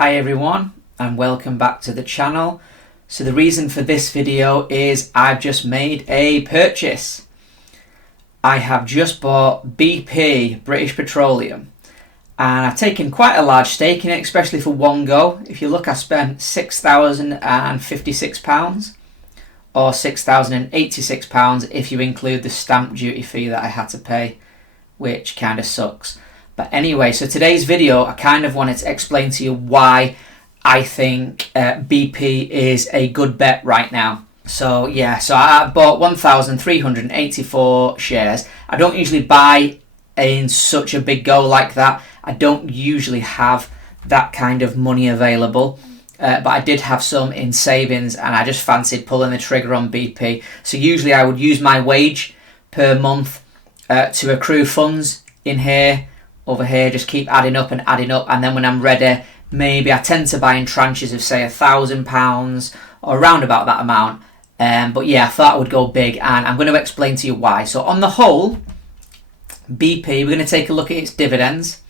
Hi everyone and welcome back to the channel. So the reason for this video is I've just made a purchase. I have just bought BP, British Petroleum, and I've taken quite a large stake in it, especially for one go. If you look, I spent £6,056 or £6,086 if you include the stamp duty fee that I had to pay, which kind of sucks. But anyway, so today's video, I kind of wanted to explain to you why I think BP is a good bet right now. So yeah, so I bought 1,384 shares. I don't usually buy in such a big go like that. I don't usually have that kind of money available. But I did have some in savings and I just fancied pulling the trigger on BP. So usually I would use my wage per month to accrue funds in here, over here, just keep adding up, and then when I'm ready, maybe I tend to buy in tranches of say £1,000 or around about that amount. But yeah, I thought I would go big, and I'm going to explain to you why. So on the whole, BP, we're going to take a look at its dividends.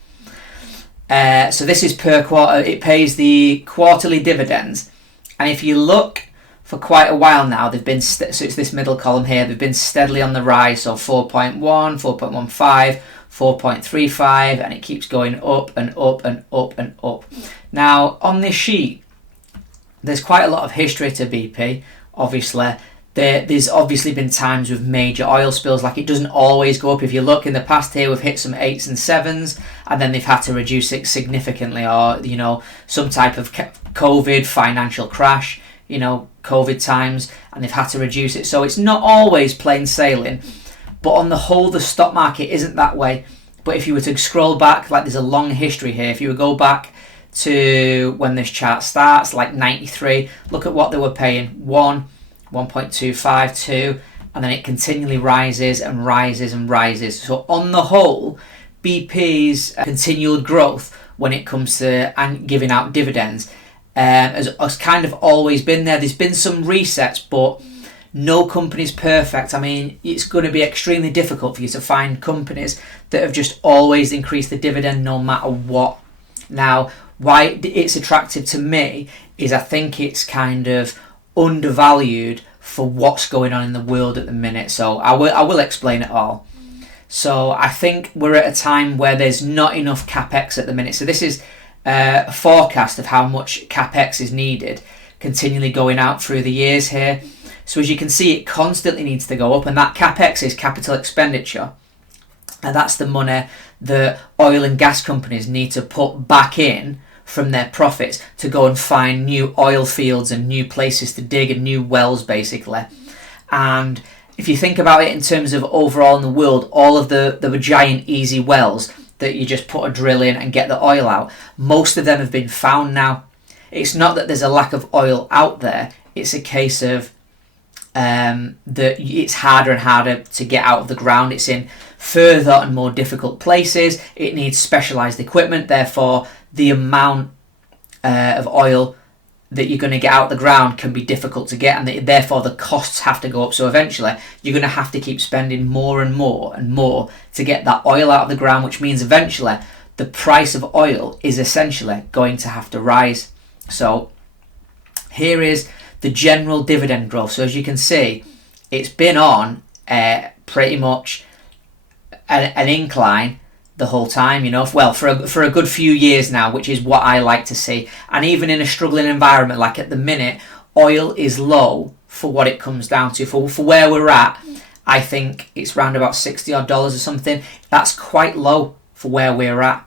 So this is per quarter. It pays the quarterly dividends, and if you look for quite a while now, they've been so it's this middle column here. They've been steadily on the rise. So 4.1, 4.15, 4.35, and it keeps going up and up and up and up. Now on this sheet, there's quite a lot of history to BP. Obviously, there's obviously been times with major oil spills. Like, it doesn't always go up. If you look in the past here, we've hit some 8s and 7s, and then they've had to reduce it significantly, or some type of COVID financial crash, COVID times, and they've had to reduce it. So it's not always plain sailing. But on the whole, the stock market isn't that way. But if you were to scroll back, like, there's a long history here. If you would go back to when this chart starts, like 93, look at what they were paying. 1.25, 2, and then it continually rises and rises and rises. So on the whole, BP's continual growth when it comes to giving out dividends has kind of always been there. There's been some resets, but no company's perfect. I mean, it's going to be extremely difficult for you to find companies that have just always increased the dividend no matter what. Now, why it's attractive to me is I think it's kind of undervalued for what's going on in the world at the minute. So I will explain it all. So I think we're at a time where there's not enough capex at the minute. So this is a forecast of how much capex is needed, continually going out through the years here. So as you can see, it constantly needs to go up, and that capex is capital expenditure, and that's the money that oil and gas companies need to put back in from their profits to go and find new oil fields and new places to dig and new wells, basically. And if you think about it in terms of overall in the world, all of the giant easy wells that you just put a drill in and get the oil out, most of them have been found now. It's not that there's a lack of oil out there, it's a case of that it's harder and harder to get out of the ground. It's in further and more difficult places. It needs specialized equipment. Therefore, the amount of oil that you're going to get out of the ground can be difficult to get, and therefore the costs have to go up. So eventually, you're going to have to keep spending more and more and more to get that oil out of the ground, which means eventually the price of oil is essentially going to have to rise. So here is the general dividend growth. So as you can see, it's been on pretty much an incline the whole time, for a good few years now, which is what I like to see. And even in a struggling environment, like at the minute, oil is low for what it comes down to. For where we're at, I think it's around about $60 odd or something. That's quite low for where we're at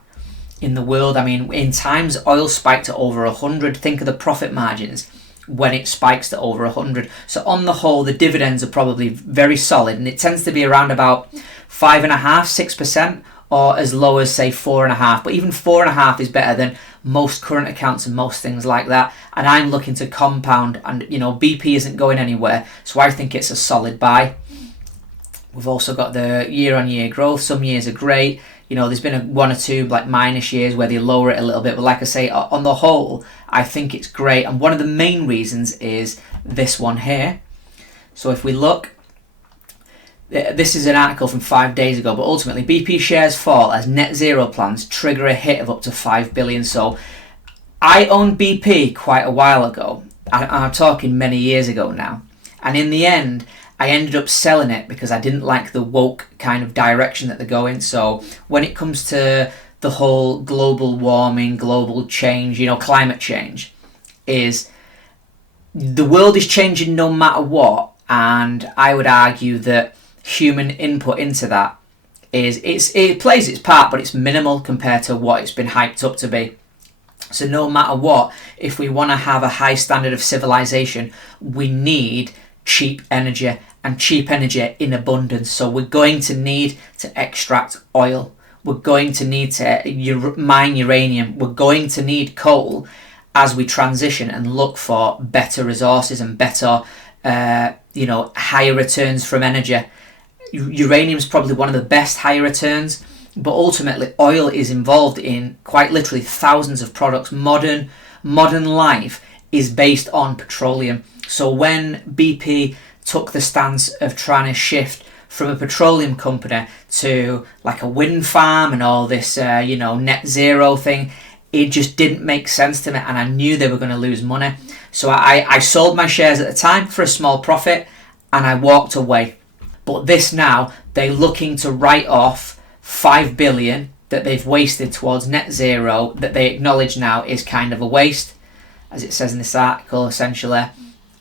in the world. I mean, in times oil spiked to over 100. Think of the profit margins when it spikes to over 100. So on the whole, the dividends are probably very solid, and it tends to be around about 5.5%, 6%, or as low as say 4.5%. But even 4.5% is better than most current accounts and most things like that. And I'm looking to compound, and BP isn't going anywhere, so I think it's a solid buy. We've also got the year-on-year growth. Some years are great. There's been one or two like minus years where they lower it a little bit. But like I say, on the whole, I think it's great. And one of the main reasons is this one here. So if we look, this is an article from 5 days ago, but ultimately BP shares fall as net zero plans trigger a hit of up to 5 billion. So I owned BP quite a while ago. I'm talking many years ago now. And in the end, I ended up selling it because I didn't like the woke kind of direction that they're going. So when it comes to the whole global warming, global change, climate change, is the world is changing no matter what. And I would argue that human input into that it plays its part, but it's minimal compared to what it's been hyped up to be. So no matter what, if we want to have a high standard of civilization, we need cheap energy, and cheap energy in abundance. So we're going to need to extract oil. We're going to need to mine uranium. We're going to need coal as we transition and look for better resources and better, higher returns from energy. Uranium is probably one of the best higher returns, but ultimately oil is involved in quite literally thousands of products. Modern life is based on petroleum. So when BP took the stance of trying to shift from a petroleum company to like a wind farm and all this, net zero thing, it just didn't make sense to me, and I knew they were going to lose money. So I sold my shares at the time for a small profit, and I walked away. But this now, they're looking to write off $5 billion that they've wasted towards net zero, that they acknowledge now is kind of a waste, as it says in this article, essentially.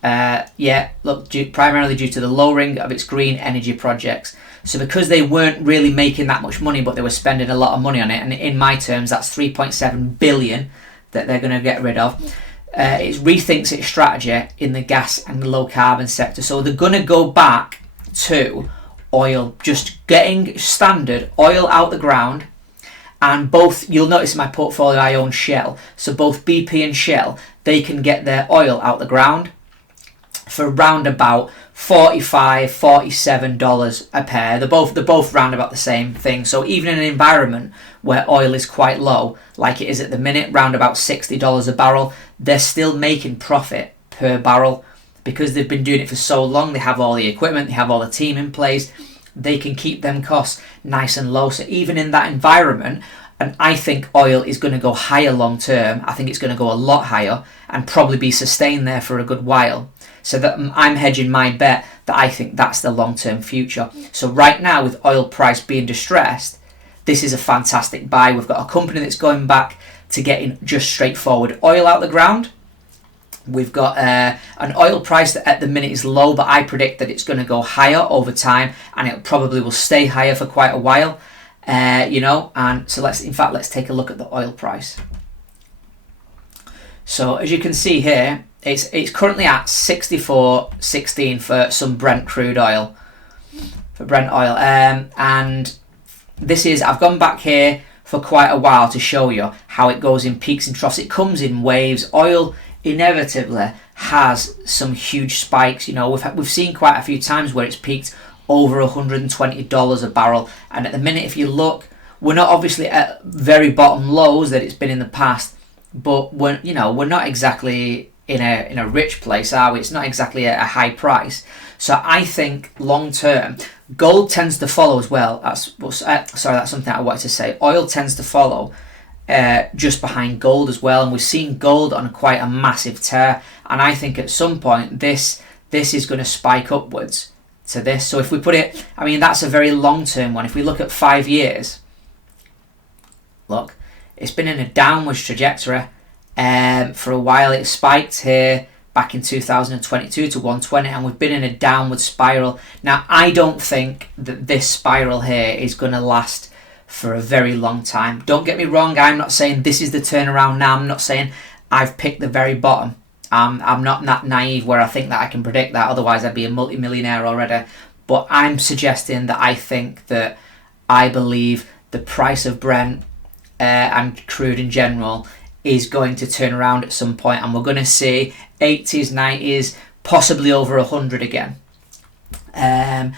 Primarily due to the lowering of its green energy projects. So because they weren't really making that much money, but they were spending a lot of money on it, and in my terms, that's 3.7 billion that they're going to get rid of. It rethinks its strategy in the gas and the low carbon sector. So they're going to go back to oil, just getting standard oil out the ground. And both, you'll notice in my portfolio I own Shell. So both BP and Shell, they can get their oil out the ground for round about $45, $47 a pair. They're both round about the same thing. So even in an environment where oil is quite low, like it is at the minute, round about $60 a barrel, they're still making profit per barrel because they've been doing it for so long. They have all the equipment, they have all the team in place. They can keep them costs nice and low. So even in that environment, and I think oil is going to go higher long term. I think it's going to go a lot higher and probably be sustained there for a good while. So that I'm hedging my bet that I think that's the long-term future. So right now, with oil price being distressed, this is a fantastic buy. We've got a company that's going back to getting just straightforward oil out the ground. We've got an oil price that at the minute is low, but I predict that it's going to go higher over time, and it probably will stay higher for quite a while. And so let's take a look at the oil price. So as you can see here, it's currently at 64.16 for some Brent crude oil. And this is, I've gone back here for quite a while to show you how it goes in peaks and troughs. It comes in waves. Oil inevitably has some huge spikes. We've seen quite a few times where it's peaked over $120 a barrel. And at the minute, if you look, we're not obviously at very bottom lows that it's been in the past, but we're not exactly in a rich place, are we? It's not exactly a high price. So I think long term, gold tends to follow as well. That's something I wanted to say. Oil tends to follow just behind gold as well, and we've seen gold on quite a massive tear. And I think at some point this is going to spike upwards to this. So if we put it, that's a very long term one. If we look at 5 years, look, it's been in a downwards trajectory. For a while it spiked here back in 2022 to 120, and we've been in a downward spiral. Now I don't think that this spiral here is going to last for a very long time. Don't get me wrong, I'm not saying this is the turnaround now. I'm not saying I've picked the very bottom. I'm not that naive where I think that I can predict that, otherwise I'd be a multi-millionaire already. But I'm suggesting that I believe the price of Brent and crude in general is going to turn around at some point, and we're going to see 80s, 90s, possibly over 100 again. And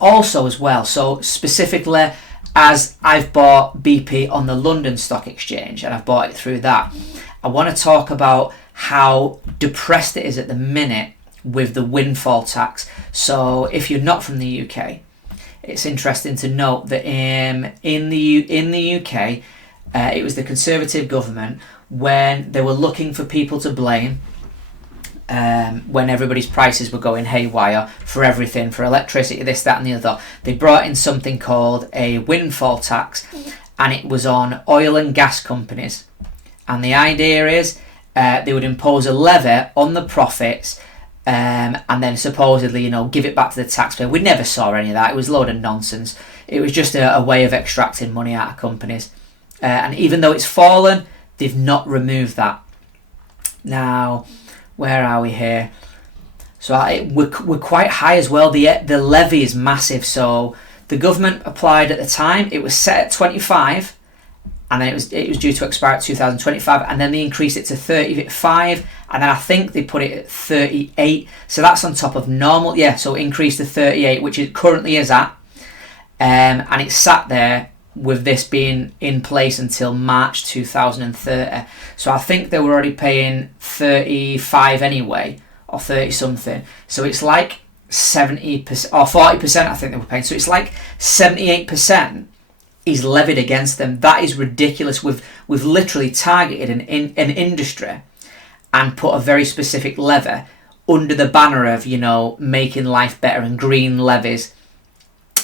also as well, so specifically, as I've bought BP on the London Stock Exchange and I've bought it through that, I want to talk about how depressed it is at the minute with the windfall tax. So if you're not from the UK, it's interesting to note that in the UK, it was the Conservative government when they were looking for people to blame, when everybody's prices were going haywire for everything, for electricity, this, that and the other, they brought in something called a windfall tax, and it was on oil and gas companies. And the idea is they would impose a levy on the profits, and then supposedly, give it back to the taxpayer. We never saw any of that. It was a load of nonsense. It was just a way of extracting money out of companies. And even though it's fallen, they've not removed that. Now, where are we here? So we're quite high as well. The levy is massive. So the government applied at the time. It was set at 25, and then it was due to expire at 2025, and then they increased it to 35, and then I think they put it at 38. So that's on top of normal. Yeah, so increased to 38, which it currently is at, and it's sat there with this being in place until March 2030. So I think they were already paying 35 anyway, or 30 something. So it's like 70% or 40%, I think they were paying. So it's like 78% is levied against them. That is ridiculous. We've literally targeted an industry and put a very specific levy under the banner of, making life better and green levies.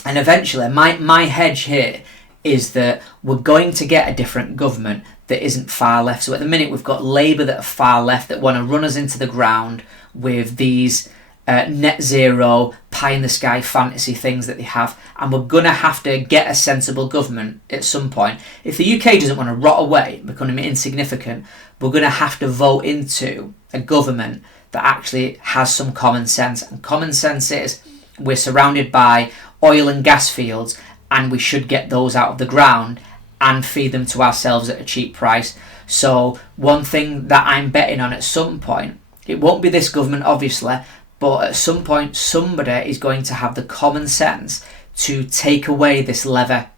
And eventually, my hedge here is that we're going to get a different government that isn't far left. So at the minute we've got Labour that are far left, that want to run us into the ground with these net zero, pie in the sky fantasy things that they have, and we're going to have to get a sensible government at some point. If the UK doesn't want to rot away, becoming insignificant, we're going to have to vote into a government that actually has some common sense. And common sense is we're surrounded by oil and gas fields, and we should get those out of the ground and feed them to ourselves at a cheap price. So one thing that I'm betting on at some point, it won't be this government obviously, but at some point somebody is going to have the common sense to take away this levy.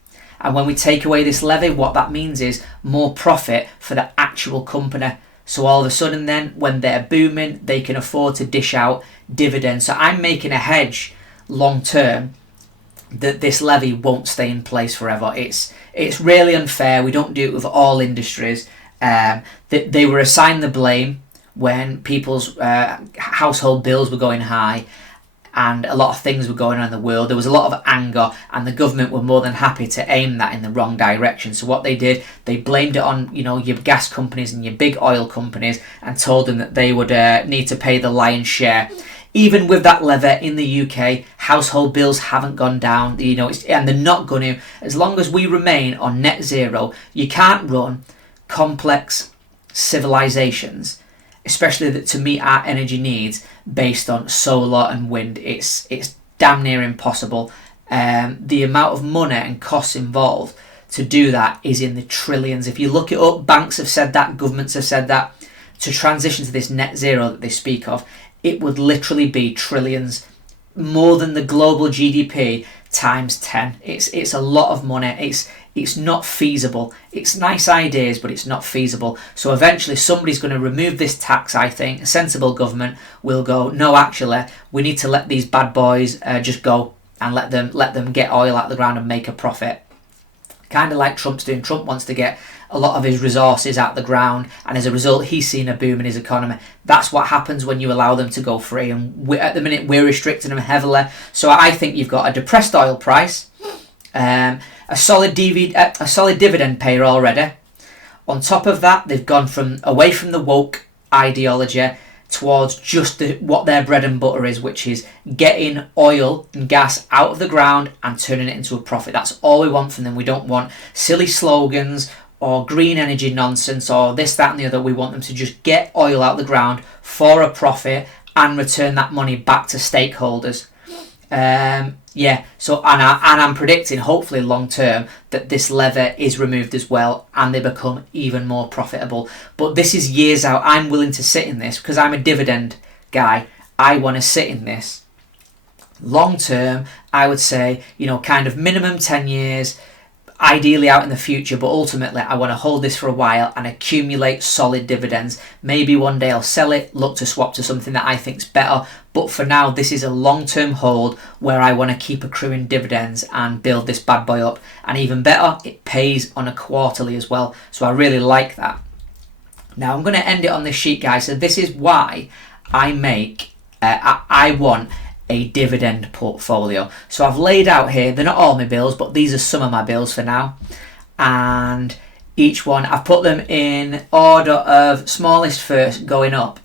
And when we take away this levy, what that means is more profit for the actual company. So all of a sudden then, when they're booming, they can afford to dish out dividends. So I'm making a hedge long term that this levy won't stay in place forever. It's really unfair. We don't do it with all industries. They were assigned the blame when people's household bills were going high and a lot of things were going on in the world. There was a lot of anger, and the government were more than happy to aim that in the wrong direction. So what they did, they blamed it on your gas companies and your big oil companies, and told them that they would need to pay the lion's share. Even with that levy in the UK, household bills haven't gone down, and they're not going to. As long as we remain on net zero, you can't run complex civilizations, especially to meet our energy needs, based on solar and wind. It's damn near impossible. The amount of money and costs involved to do that is in the trillions. If you look it up, banks have said that, governments have said that. To transition to this net zero that they speak of, it would literally be trillions, more than the global GDP times 10. It's a lot of money. It's not feasible. It's nice ideas, but it's not feasible. So eventually somebody's going to remove this tax, I think. A sensible government will go, no, actually, we need to let these bad boys just go and let them get oil out of the ground and make a profit. Kind of like Trump's doing. Trump wants to get a lot of his resources out the ground, and as a result he's seen a boom in his economy. That's what happens when you allow them to go free, and at the minute we're restricting them heavily. So I think you've got a depressed oil price, a solid dividend payer already. On top of that, they've gone away from the woke ideology towards just what their bread and butter is, which is getting oil and gas out of the ground and turning it into a profit. That's all we want from them. We don't want silly slogans or green energy nonsense or this, that and the other. We want them to just get oil out of the ground for a profit and return that money back to stakeholders. So I'm predicting, hopefully long term, that this levy is removed as well and they become even more profitable. But this is years out. I'm willing to sit in this because I'm a dividend guy. I want to sit in this long term. I would say, kind of minimum 10 years, ideally out in the future, but ultimately I want to hold this for a while and accumulate solid dividends. Maybe one day I'll sell it, look to swap to something that I think's better, but for now this is a long-term hold where I want to keep accruing dividends and build this bad boy up. And even better, it pays on a quarterly as well, so I really like that. Now I'm going to end it on this sheet, guys. So this is why I want a dividend portfolio. So I've laid out here, they're not all my bills, but these are some of my bills for now. And each one, I've put them in order of smallest first going up.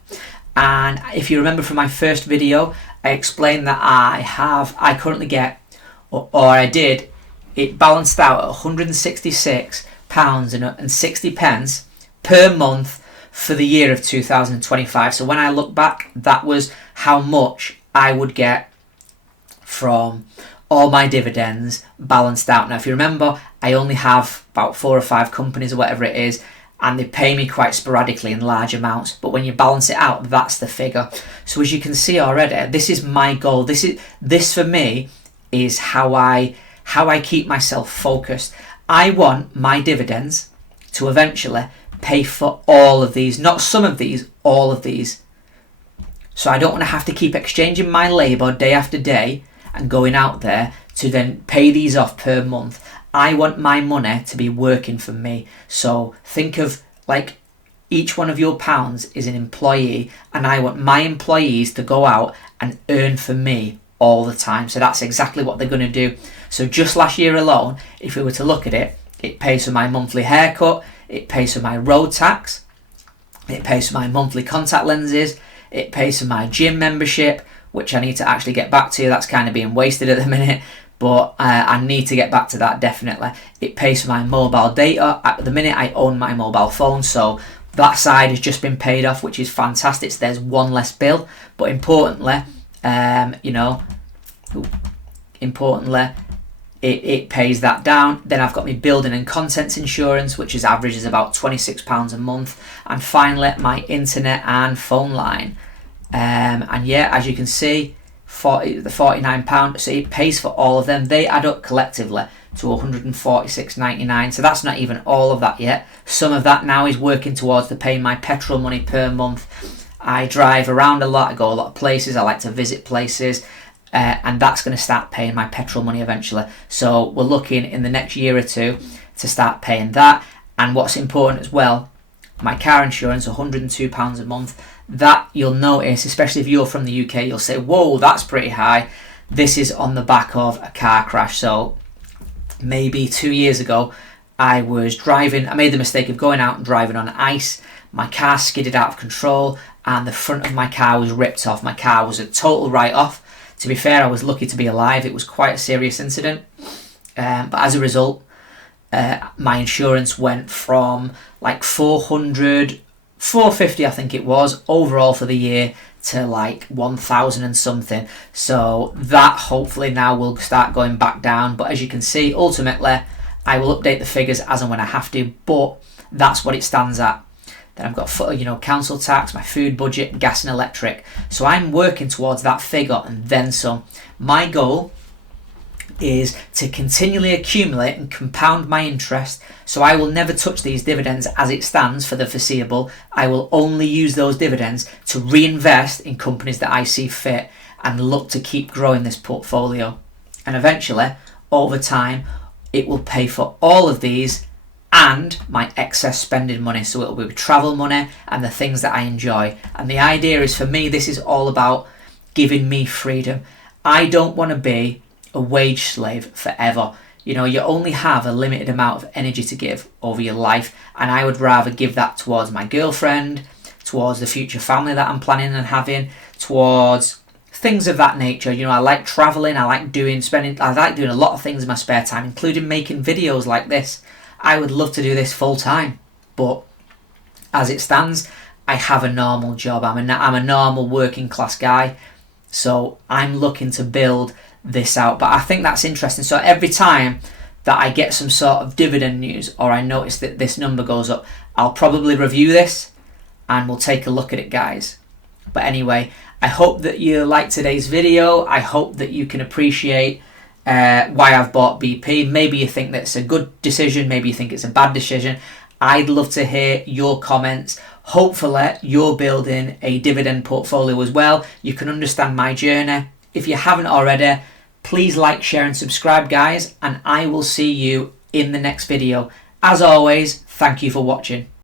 And if you remember from my first video, I explained that I currently get, or I did, it balanced out at £166.60 per month for the year of 2025. So when I look back, that was how much I would get from all my dividends balanced out. Now, if you remember, I only have about 4 or 5 companies or whatever it is, and they pay me quite sporadically in large amounts. But when you balance it out, that's the figure. So as you can see already, this is my goal. This for me is how I keep myself focused. I want my dividends to eventually pay for all of these, not some of these, all of these. So I don't want to have to keep exchanging my labour day after day and going out there to then pay these off per month. I want my money to be working for me. So think of like each one of your pounds is an employee, and I want my employees to go out and earn for me all the time. So that's exactly what they're going to do. So just last year alone, if we were to look at it, it pays for my monthly haircut, it pays for my road tax, it pays for my monthly contact lenses, it pays for my gym membership, which I need to actually get back to. That's kind of being wasted at the minute, but I need to get back to that definitely. It pays for my mobile data. At the minute, I own my mobile phone, so that side has just been paid off, which is fantastic. So there's one less bill, but importantly, it pays that down. Then I've got my building and contents insurance, which is averages about £26 a month, and finally my internet and phone line. And yeah, as you can see, the £49, so it pays for all of them. They add up collectively to £146.99. So that's not even all of that yet. Some of that now is working towards the paying my petrol money per month. I drive around a lot, I go a lot of places, I like to visit places, and that's going to start paying my petrol money eventually. So we're looking in the next year or two to start paying that. And what's important as well, my car insurance, £102 a month. That you'll notice, especially if you're from the UK, you'll say, whoa, that's pretty high. This is on the back of a car crash. So maybe 2 years ago, I was driving, I made the mistake of going out and driving on ice. My car skidded out of control and the front of my car was ripped off. My car was a total write-off. To be fair, I was lucky to be alive. It was quite a serious incident. But as a result, my insurance went from like 450 I think it was overall for the year to like 1,000 and something. So that hopefully now will start going back down. But as you can see, ultimately I will update the figures as and when I have to, but that's what it stands at. Then I've got council tax, my food budget, gas and electric. So I'm working towards that figure and then some. My goal is to continually accumulate and compound my interest, so I will never touch these dividends as it stands for the foreseeable. I will only use those dividends to reinvest in companies that I see fit and look to keep growing this portfolio. And eventually, over time, it will pay for all of these and my excess spending money. So it will be travel money and the things that I enjoy. And the idea is, for me, this is all about giving me freedom. I don't want to be a wage slave forever. You only have a limited amount of energy to give over your life, and I would rather give that towards my girlfriend, towards the future family that I'm planning on having, towards things of that nature. I like traveling, I like doing a lot of things in my spare time, including making videos like this. I would love to do this full time, but as it stands, I have a normal job. I'm a normal working class guy, so I'm looking to build this out. But I think that's interesting. So every time that I get some sort of dividend news, or I notice that this number goes up, I'll probably review this and we'll take a look at it, guys. But anyway, I hope that you liked today's video. I hope that you can appreciate why I've bought BP. Maybe you think that's a good decision, maybe you think it's a bad decision. I'd love to hear your comments. Hopefully you're building a dividend portfolio as well. You can understand my journey. If you haven't already, please like, share and subscribe, guys, and I will see you in the next video. As always, thank you for watching.